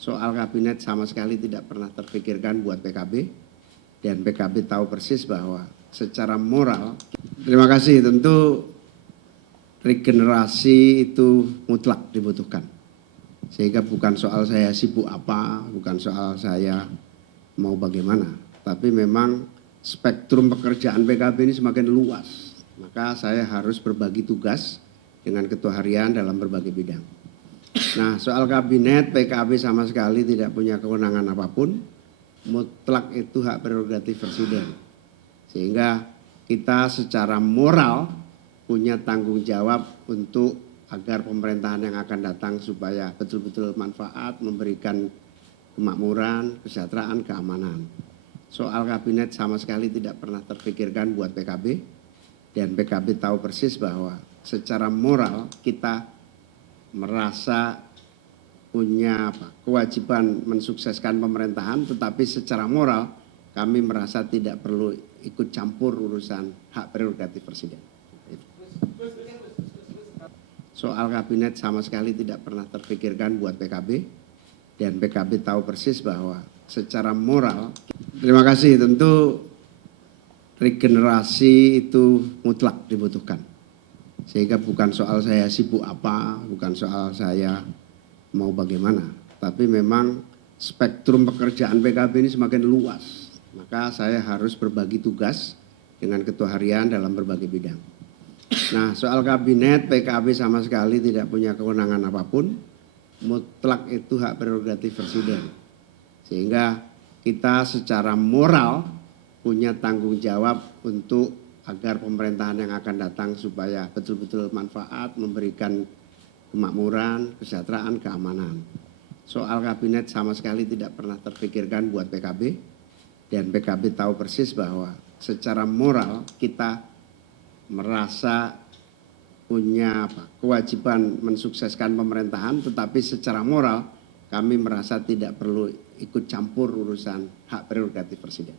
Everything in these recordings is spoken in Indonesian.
soal kabinet sama sekali tidak pernah terpikirkan buat PKB, dan PKB tahu persis bahwa secara moral, terima kasih, tentu regenerasi itu mutlak dibutuhkan. Sehingga bukan soal saya sibuk apa, bukan soal saya mau bagaimana, tapi memang spektrum pekerjaan PKB ini semakin luas. Maka saya harus berbagi tugas dengan ketua harian dalam berbagai bidang. Nah, soal kabinet, PKB sama sekali tidak punya kewenangan apapun, mutlak itu hak prerogatif presiden. Sehingga kita secara moral punya tanggung jawab untuk agar pemerintahan yang akan datang supaya betul-betul manfaat, memberikan kemakmuran, kesejahteraan, keamanan. Soal kabinet sama sekali tidak pernah terpikirkan buat PKB, dan PKB tahu persis bahwa secara moral kita merasa punya kewajiban mensukseskan pemerintahan, tetapi secara moral kami merasa tidak perlu ikut campur urusan hak prerogatif presiden. Soal kabinet sama sekali tidak pernah terpikirkan buat PKB, dan PKB tahu persis bahwa secara moral, terima kasih, tentu regenerasi itu mutlak dibutuhkan. Sehingga bukan soal saya sibuk apa, bukan soal saya mau bagaimana, tapi memang spektrum pekerjaan PKB ini semakin luas. Maka saya harus berbagi tugas dengan ketua harian dalam berbagai bidang. Nah, soal kabinet, PKB sama sekali tidak punya kewenangan apapun, mutlak itu hak prerogatif presiden. Sehingga kita secara moral punya tanggung jawab untuk agar pemerintahan yang akan datang supaya betul-betul manfaat, memberikan kemakmuran, kesejahteraan, keamanan. Soal kabinet sama sekali tidak pernah terpikirkan buat PKB, dan PKB tahu persis bahwa secara moral kita merasa punya kewajiban mensukseskan pemerintahan, tetapi secara moral kami merasa tidak perlu ikut campur urusan hak prerogatif presiden.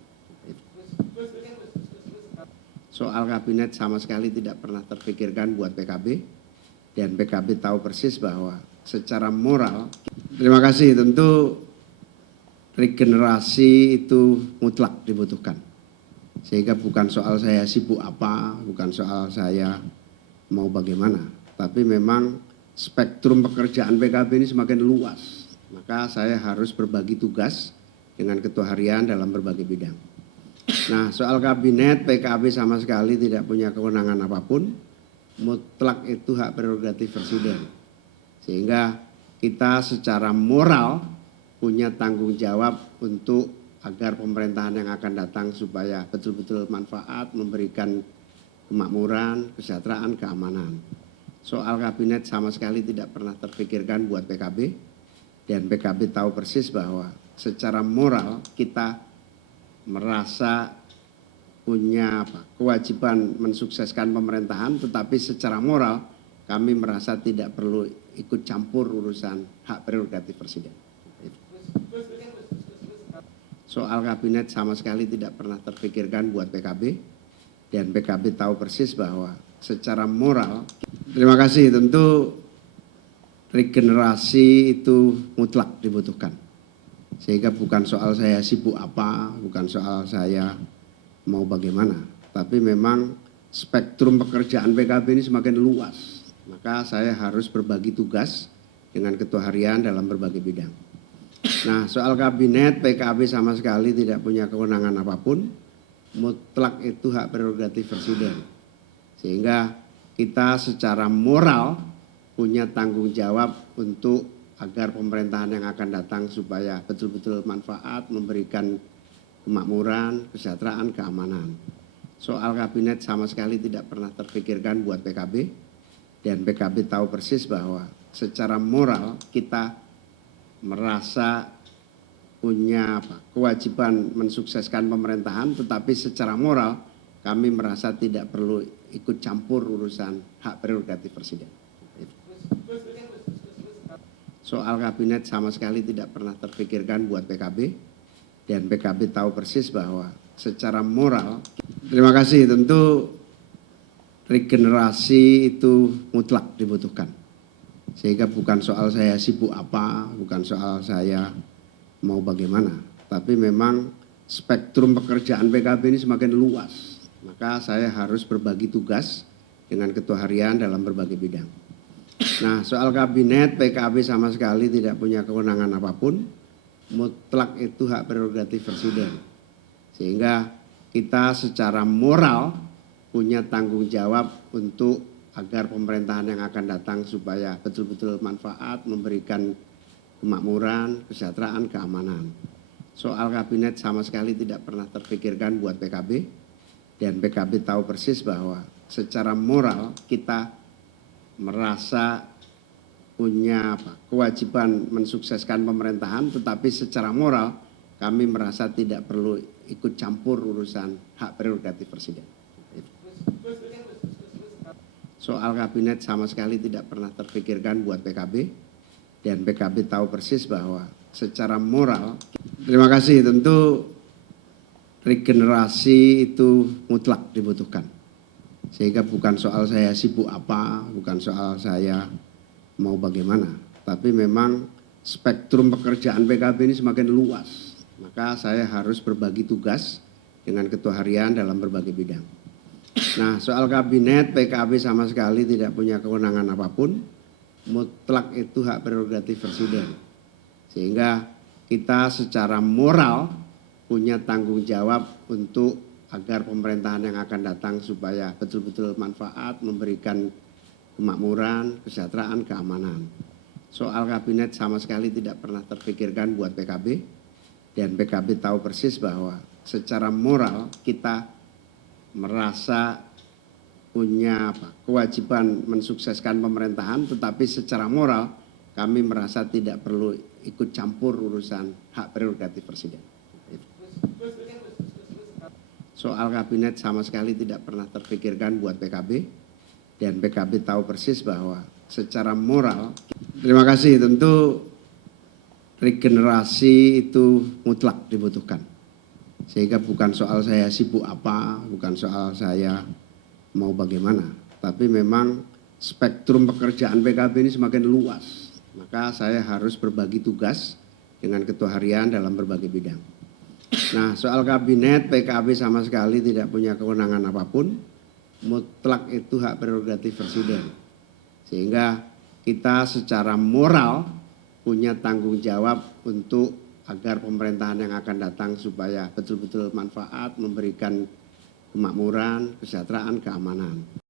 Soal kabinet sama sekali tidak pernah terpikirkan buat PKB, dan PKB tahu persis bahwa secara moral, terima kasih, tentu regenerasi itu mutlak dibutuhkan. Sehingga bukan soal saya sibuk apa, bukan soal saya mau bagaimana, tapi memang spektrum pekerjaan PKB ini semakin luas. Maka saya harus berbagi tugas dengan ketua harian dalam berbagai bidang. Nah, soal kabinet, PKB sama sekali tidak punya kewenangan apapun, mutlak itu hak prerogatif presiden. Sehingga kita secara moral punya tanggung jawab untuk agar pemerintahan yang akan datang supaya betul-betul manfaat, memberikan kemakmuran, kesejahteraan, keamanan. Soal kabinet sama sekali tidak pernah terpikirkan buat PKB, dan PKB tahu persis bahwa secara moral kita merasa punya kewajiban mensukseskan pemerintahan, tetapi secara moral kami merasa tidak perlu ikut campur urusan hak prerogatif presiden. Soal kabinet sama sekali tidak pernah terpikirkan buat PKB, dan PKB tahu persis bahwa secara moral, terima kasih, tentu regenerasi itu mutlak dibutuhkan. Sehingga bukan soal saya sibuk apa, bukan soal saya mau bagaimana, tapi memang spektrum pekerjaan PKB ini semakin luas. Maka saya harus berbagi tugas dengan ketua harian dalam berbagai bidang. Nah, soal kabinet, PKB sama sekali tidak punya kewenangan apapun, mutlak itu hak prerogatif presiden. Sehingga kita secara moral punya tanggung jawab untuk agar pemerintahan yang akan datang supaya betul-betul manfaat, memberikan kemakmuran, kesejahteraan, keamanan. Soal kabinet sama sekali tidak pernah terpikirkan buat PKB, dan PKB tahu persis bahwa secara moral kita merasa punya kewajiban mensukseskan pemerintahan, tetapi secara moral kami merasa tidak perlu ikut campur urusan hak prerogatif presiden. Soal kabinet sama sekali tidak pernah terpikirkan buat PKB, dan PKB tahu persis bahwa secara moral, terima kasih, tentu regenerasi itu mutlak dibutuhkan. Sehingga bukan soal saya sibuk apa, bukan soal saya mau bagaimana, tapi memang spektrum pekerjaan PKB ini semakin luas. Maka saya harus berbagi tugas dengan ketua harian dalam berbagai bidang. Nah, soal kabinet, PKB sama sekali tidak punya kewenangan apapun, mutlak itu hak prerogatif presiden. Sehingga kita secara moral punya tanggung jawab untuk agar pemerintahan yang akan datang supaya betul-betul manfaat, memberikan kemakmuran, kesejahteraan, keamanan. Soal kabinet sama sekali tidak pernah terpikirkan buat PKB, dan PKB tahu persis bahwa secara moral kita merasa punya kewajiban mensukseskan pemerintahan, tetapi secara moral kami merasa tidak perlu ikut campur urusan hak prerogatif presiden. Soal kabinet sama sekali tidak pernah terpikirkan buat PKB, dan PKB tahu persis bahwa secara moral, terima kasih, tentu regenerasi itu mutlak dibutuhkan. Sehingga bukan soal saya sibuk apa, bukan soal saya mau bagaimana, tapi memang spektrum pekerjaan PKB ini semakin luas. Maka saya harus berbagi tugas dengan ketua harian dalam berbagai bidang. Nah, soal kabinet, PKB sama sekali tidak punya kewenangan apapun, mutlak itu hak prerogatif presiden. Sehingga kita secara moral punya tanggung jawab untuk agar pemerintahan yang akan datang supaya betul-betul manfaat, memberikan kemakmuran, kesejahteraan, keamanan. Soal kabinet sama sekali tidak pernah terpikirkan buat PKB, dan PKB tahu persis bahwa secara moral kita merasa punya kewajiban mensukseskan pemerintahan, tetapi secara moral kami merasa tidak perlu ikut campur urusan hak prerogatif presiden. Soal kabinet sama sekali tidak pernah terpikirkan buat PKB, dan PKB tahu persis bahwa secara moral, terima kasih, tentu regenerasi itu mutlak dibutuhkan. Sehingga bukan soal saya sibuk apa, bukan soal saya mau bagaimana, tapi memang spektrum pekerjaan PKB ini semakin luas. Maka saya harus berbagi tugas dengan ketua harian dalam berbagai bidang. Nah, soal kabinet, PKB sama sekali tidak punya kewenangan apapun, mutlak itu hak prerogatif presiden. Sehingga kita secara moral punya tanggung jawab untuk agar pemerintahan yang akan datang supaya betul-betul manfaat, memberikan kemakmuran, kesejahteraan, keamanan.